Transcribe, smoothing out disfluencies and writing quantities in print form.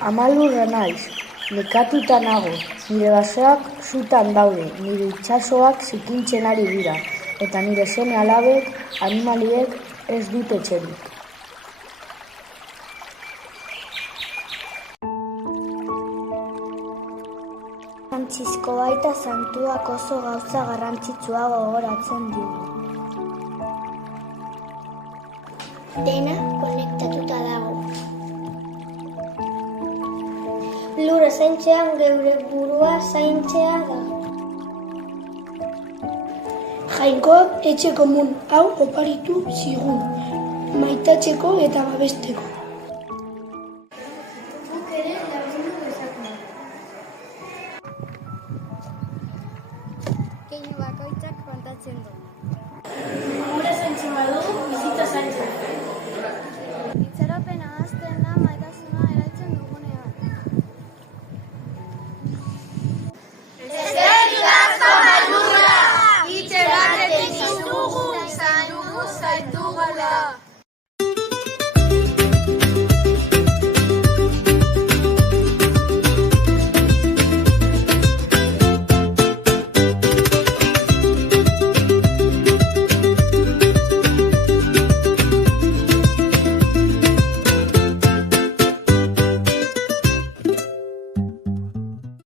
Amalurra naiz, nekatuta nago, nire basoak sutan daude, nire itsasoak zikintzen ari dira, eta nire seme-alabek, animaliek, ez dute etxerik. Frantzisko aita santuak oso gauza garrantzitsua gogoratzen digu. Dena konektatuta dago. Lurra zaintzean geure burua zaintzea da. Jainkoak etxe komun hau oparitu zigun, maitatzeko eta babesteko.